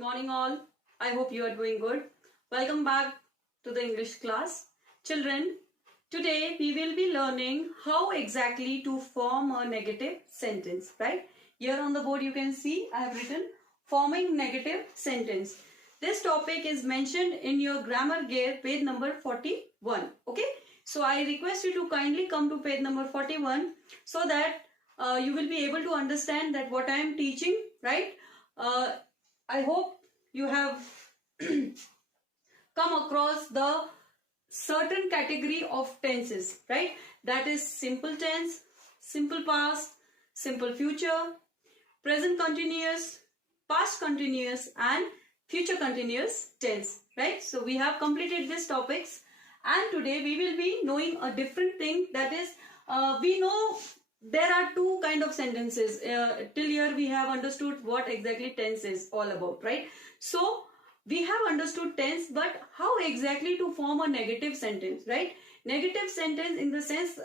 Morning all. I hope you are doing good. Welcome back to the English class. Children, today we will be learning how exactly to form a negative sentence, right? Here on the board you can see I have written forming negative sentence. This topic is mentioned in your grammar gear page number 41. Okay? So I request you to kindly come to page number 41 so that you will be able to understand that what I am teaching, right? I hope you have come across the certain category of tenses, right? That is simple tense, simple past, simple future, present continuous, past continuous and future continuous tense, right? So we have completed these topics and today we will be knowing a different thing, that is we know there are two kind of sentences. Till here we have understood what exactly tense is all about, right? So we have understood tense, but how exactly to form a negative sentence, right? Negative sentence in the sense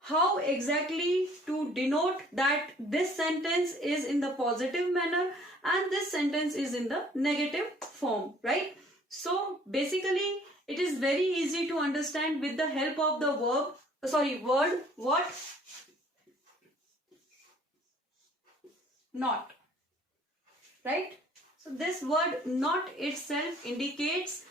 how exactly to denote that this sentence is in the positive manner and this sentence is in the negative form, right? So basically it is very easy to understand with the help of the word what? Not, right? So this word not itself indicates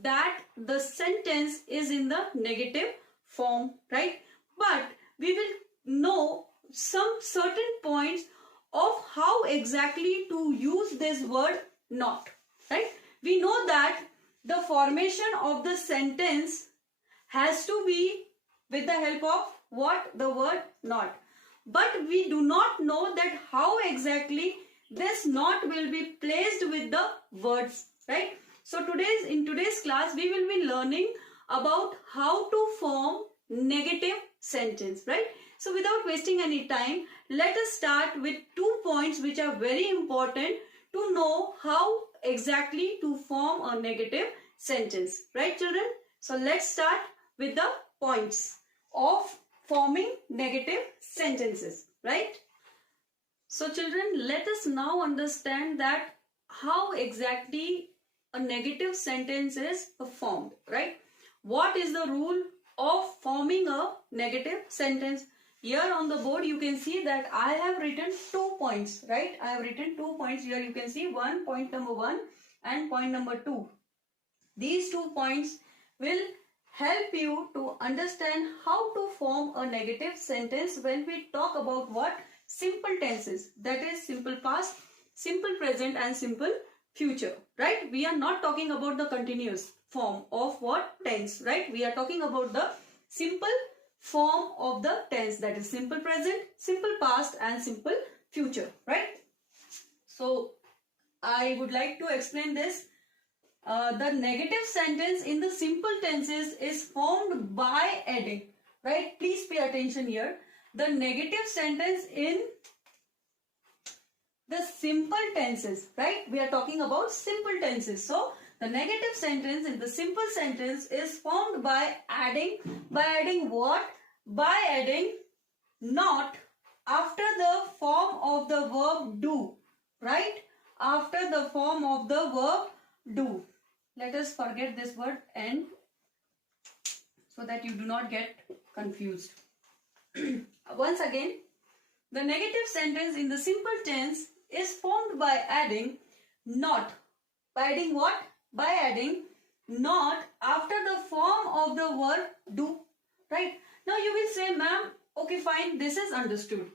that the sentence is in the negative form, right? But we will know some certain points of how exactly to use this word not, right? We know that the formation of the sentence has to be with the help of what? The word not. But we do not know that how exactly this not will be placed with the words, right? So in today's class we will be learning about how to form negative sentence, right? So without wasting any time, let us start with 2 points which are very important to know how exactly to form a negative sentence, right children? So let's start with the points of forming negative sentences, right? So children, let us now understand that how exactly a negative sentence is formed, right? What is the rule of forming a negative sentence? Here on the board you can see that I have written 2 points, right? I have written 2 points here. You can see point number 1 and point number 2. These 2 points will help you to understand how to form a negative sentence when we talk about what? Simple tenses, that is simple past, simple present and simple future, right? We are not talking about the continuous form of what? Tense, right? We are talking about the simple form of the tense, that is simple present, simple past and simple future, right? So I would like to explain this. The negative sentence in the simple tenses is formed by adding, right? Please pay attention here. The negative sentence in the simple tenses, right? We are talking about simple tenses. So the negative sentence in the simple sentence is formed by adding what? By adding not after the form of the verb do, right? After the form of the verb do. Let us forget this word and so that you do not get confused. Once again, the negative sentence in the simple tense is formed by adding not. By adding what? By adding not after the form of the verb do, right? Now you will say, ma'am, okay fine, this is understood.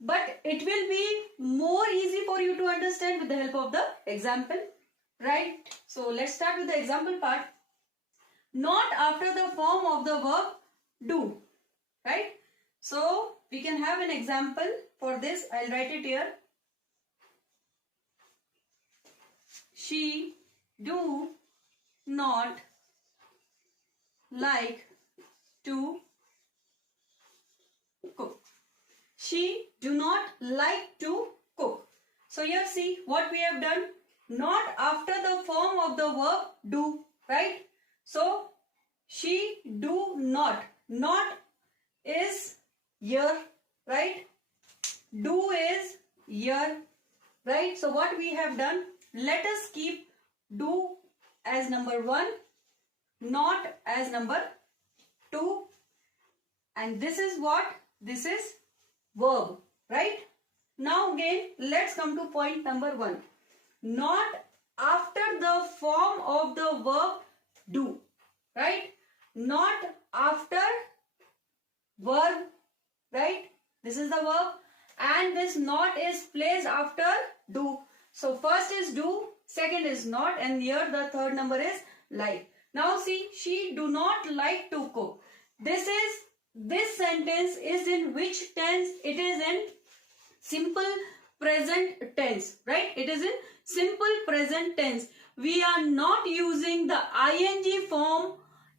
But it will be more easy for you to understand with the help of the example, right? So let's start with the example part. Not after the form of the verb do, right? So we can have an example for this. I'll write it here. She do not like to cook. She do not like to cook. So here see what we have done. Not after the form of the verb do, right? So she do not. Not is here, right? Do is here, right? So what we have done? let us keep do as number 1, not as number 2, and this is what? This is verb, right? Now again, let's come to point number 1. Not after the form of the verb do, right? Not after verb, right? This is the verb, and this not is placed after do. So first is do, second is not, and here the third number is like. Now see, she do not like to cook. This sentence is in which tense? It is in simple present tense, right? It is in simple present tense. We are not using the ing form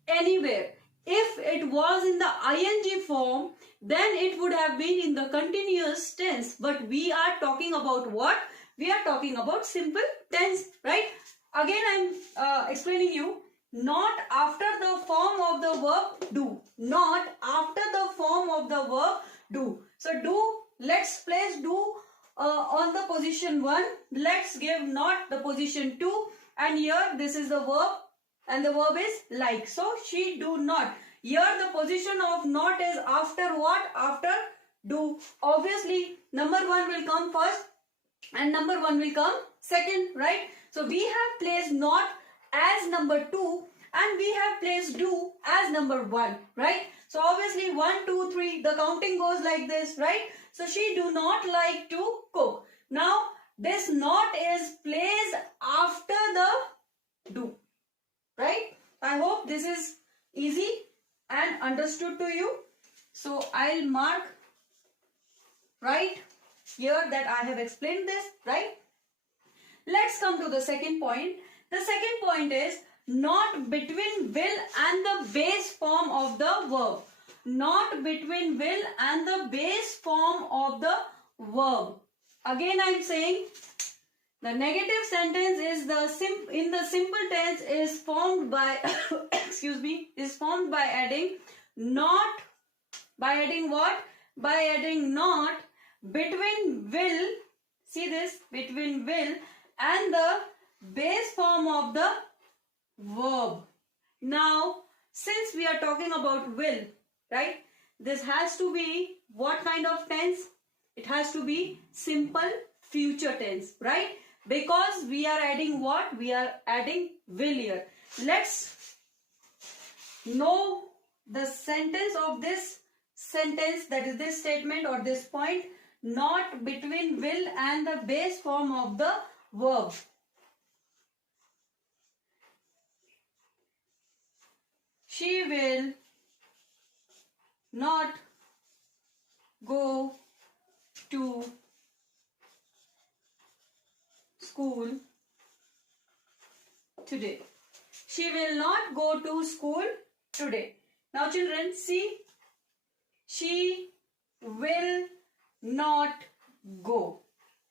anywhere. If it was in the ing form, then it would have been in the continuous tense. But we are talking about what? We are talking about simple tense, right? Again, I am explaining you. Not after the form of the verb do. Not after the form of the verb do. So do, let's place do on the position 1. Let's give not the position 2. And here this is the verb, and the verb is like. So she do not. Here the position of not is after what? After do. Obviously number 1 will come first and number 1 will come second, right? So we have placed not as number 2 and we have placed do as number 1, right? So obviously 1, 2, 3, the counting goes like this, right? So she do not like to cook. Now this not is placed after the do, right? I hope this is easy and understood to you. So I'll mark right here that I have explained this, right? Let's come to the second point. The second point is not between will and the base form of the verb. Not between will and the base form of the verb. Again I am saying the negative sentence is in the simple tense is formed by excuse me, is formed by adding not, by adding what? By adding not between will, see this, between will and the base form of the verb. Now since we are talking about will, right, this has to be what kind of tense? It has to be simple future tense, right? Because we are adding what? We are adding will here. Let's know the sentence of this sentence, that is this statement or this point, not between will and the base form of the verb. She will not go to school today. She will not go to school today. Now children, see, she will not go,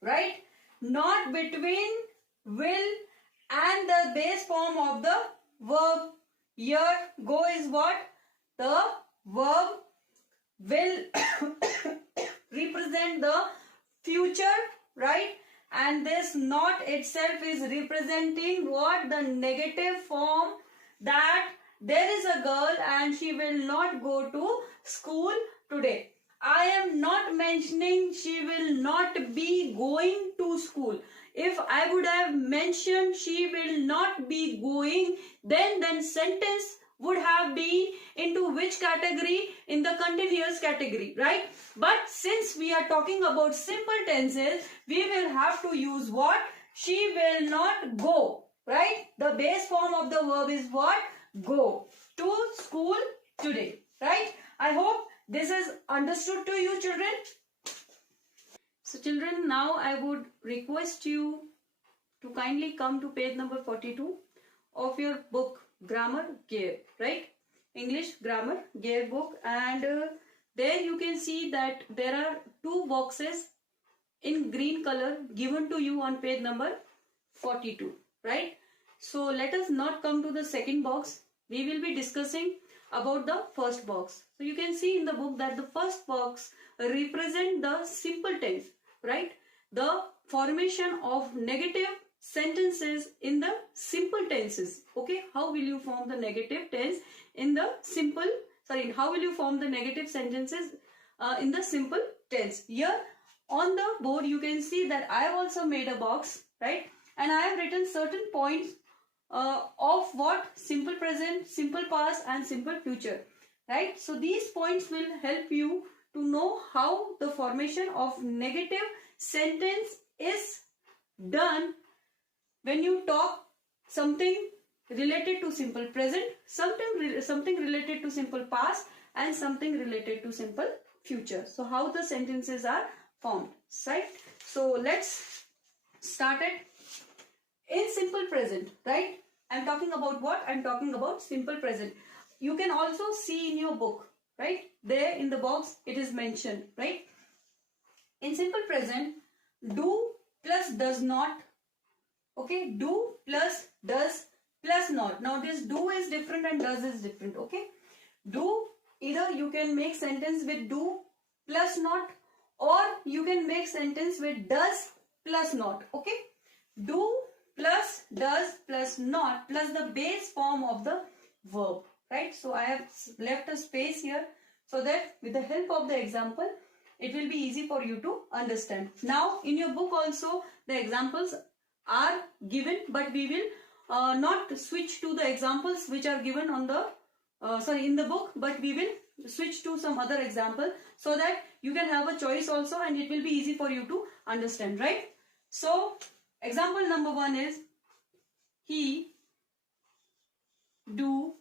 right? Not between will and the base form of the verb. Here go is what? The verb will represent the future, right? And this not itself is representing what? The negative form, that there is a girl and she will not go to school today. I am not mentioning she will not be going to school. If I would have mentioned she will not be going, then sentence would have been into which category? In the continuous category, right? But since we are talking about simple tenses, we will have to use what? She will not go, right? The base form of the verb is what? Go to school today, right? I hope this is understood to you, children. So children, now I would request you to kindly come to page number 42 of your book Grammar Gear, right? English Grammar Gear book, and there you can see that there are two boxes in green color given to you on page number 42, right? So let us not come to the second box. We will be discussing about the first box. So you can see in the book that the first box represent the simple tense, right? The formation of negative sentences in the simple tenses. Okay, how will you form the negative tense in the simple, sorry, how will you form the negative sentences in the simple tense? Here on the board you can see that I have also made a box, right? And I have written certain points of what simple present, simple past and simple future, right? So these points will help you to know how the formation of negative sentence is done when you talk something related to simple present, something related to simple past and something related to simple future. So how the sentences are formed, right? So let's start it. In simple present, right? I'm talking about what? I'm talking about simple present. You can also see in your book, right? There in the box it is mentioned, right? In simple present, do plus does not. Okay, do plus does plus not. Now this do is different and does is different. Okay, do, either you can make sentence with do plus not, or you can make sentence with does plus not. Okay, do plus does plus not plus the base form of the verb, right? So I have left a space here so that with the help of the example it will be easy for you to understand. Now in your book also the examples are given, but we will not switch to the examples which are given on the in the book, but we will switch to some other example so that you can have a choice also and it will be easy for you to understand, right? So example number 1 is he do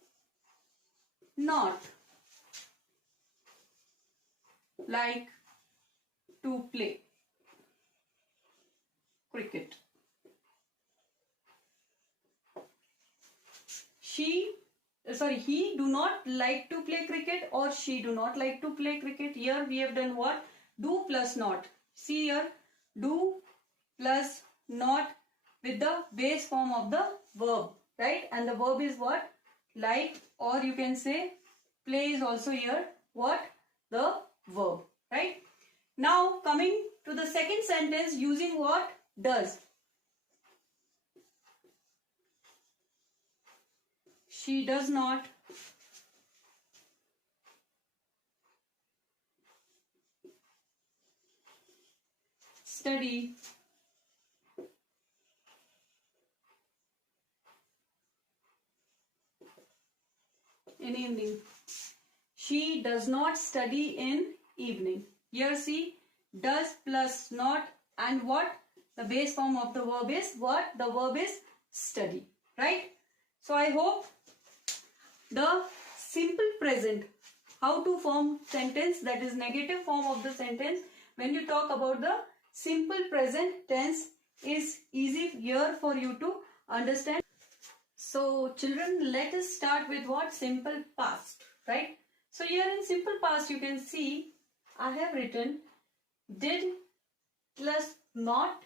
not like to play cricket. He do not like to play cricket, or she do not like to play cricket. Here we have done what? Do plus not. See here, do plus not with the base form of the verb, right? And the verb is what? Like, or you can say play is also here what? The verb, right? Now coming to the second sentence using what? Does. She does not study in evening. She does not study in evening. Here see, does plus not, and what? The base form of the verb is what? The verb is study, right? So I hope the simple present, how to form sentence, that is negative form of the sentence when you talk about the simple present tense, is easy here for you to understand. So children, let us start with what? Simple past, right? So here in simple past you can see I have written did plus not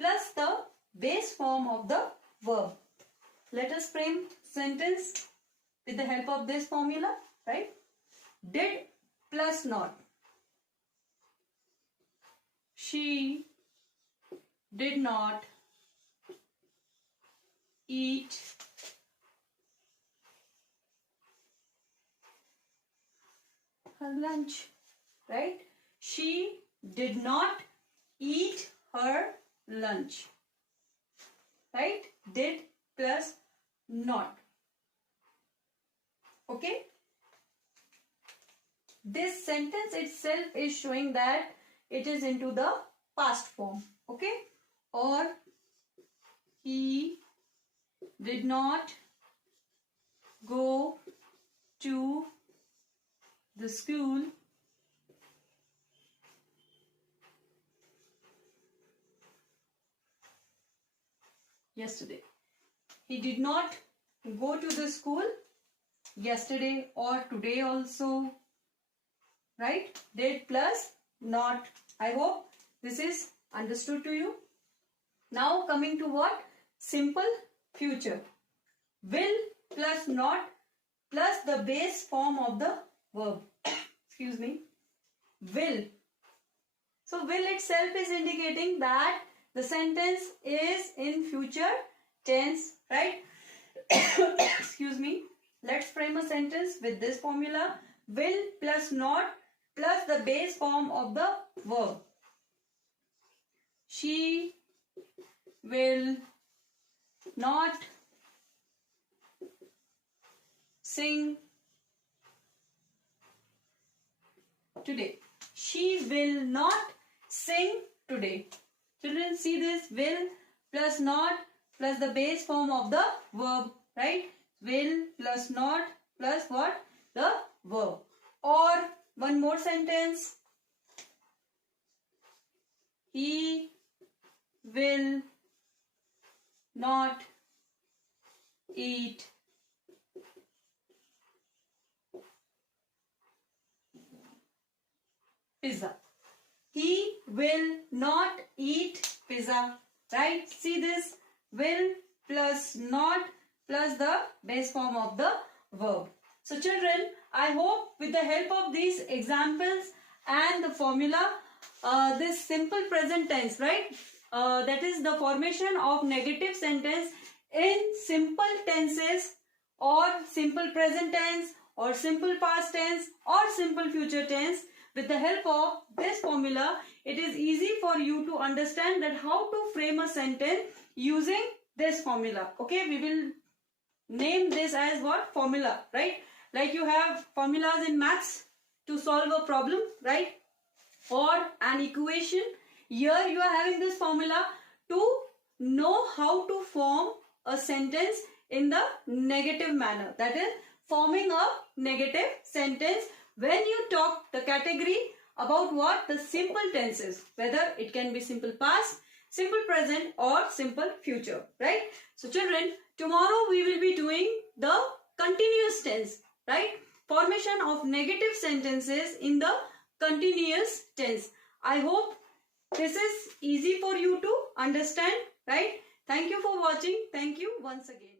plus the base form of the verb. Let us frame sentence with the help of this formula, right? Did plus not. She did not eat her lunch, right? She did not eat her lunch, right? Did plus not. Okay? This sentence itself is showing that it is into the past form. Okay? Or he did not go to the school yesterday. He did not go to the school yesterday or today also, right? Did plus not. I hope this is understood to you. Now coming to what? Simple future. Will plus not plus the base form of the verb. Excuse me. Will. So will itself is indicating that the sentence is in future future tense, right? Excuse me. Let's frame a sentence with this formula. Will plus not plus the base form of the verb. She will not sing today. She will not sing today. Children, see this, will plus not plus the base form of the verb, right? Will plus not plus what? The verb. Or one more sentence. He will not eat pizza. He will not eat pizza, right? See this, will plus not plus the base form of the verb. So children, I hope with the help of these examples and the formula, this simple present tense, right? That is the formation of negative sentence in simple tenses or simple present tense or simple past tense or simple future tense. With the help of this formula, it is easy for you to understand that how to frame a sentence using this formula. Okay, we will name this as what? Formula, right? Like you have formulas in maths to solve a problem, right? Or an equation. Here you are having this formula to know how to form a sentence in the negative manner. That is forming a negative sentence when you talk the category about what? The simple tenses. Whether it can be simple past, simple present or simple future, right? So children, tomorrow we will be doing the continuous tense, right? Formation of negative sentences in the continuous tense. I hope this is easy for you to understand, right? Thank you for watching. Thank you once again.